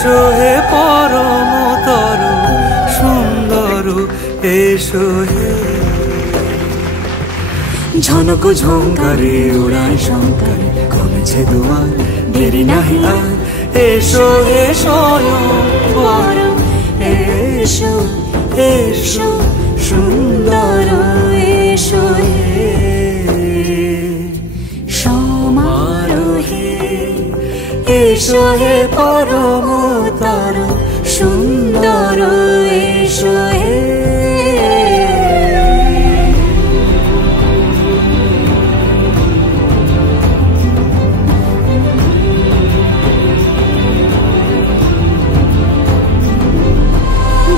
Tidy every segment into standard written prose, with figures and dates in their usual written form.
এসো হে পরমতর সুন্দর, এসো হে। ঝনক ঝঙ্কারে উড়ায় শঙ্কর, কমেছে দুয়ার দেরি নাহি আর। এসো হে স্বয়ং বর, এসো এসো সুন্দর, এসো হে সমারোহে। এসো হে পরমতর সুন্দর, এসো হে।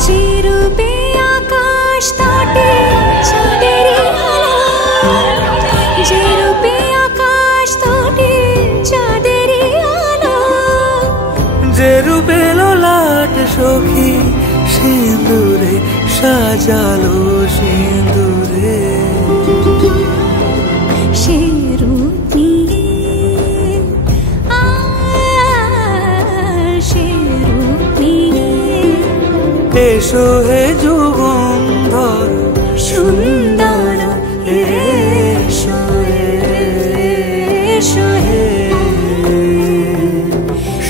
যে রূপে আকাশ তটে চাঁদেরই আলো, যে রূপে আকাশ তটে চাঁদেরই আলো, যে রূপে ললাট সখী সিঁদুরে সাজালো সিঁদুরে। সে রূপ নিয়ে সে রূপ নিয়ে এসো হে যুগন্ধর সুন্দর, এসো এসো হে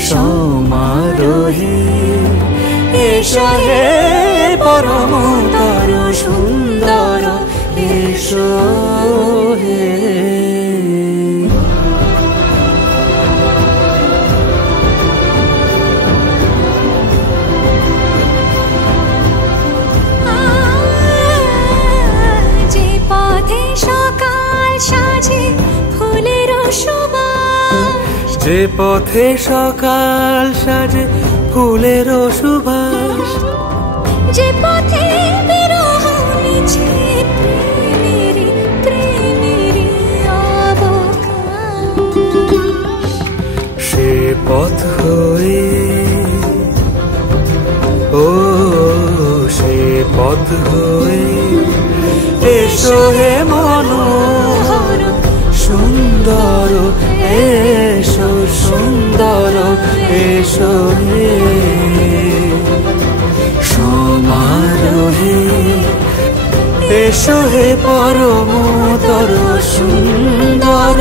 সমারোহে। এসো হে পরমতর সুন্দর, এসো হে। যে পথে সকাল সাজে ফুলের সুবাস, যে পথে বিরহ মিছে প্রেমেরই প্রেমেরই অবকাশ, সে পথ হয়ে ও সে পথ হয়ে এসো হে মনোহর সুন্দর, এসো সুন্দর, এসো হে সমারোহে। এসো হে পরমতর সুন্দর,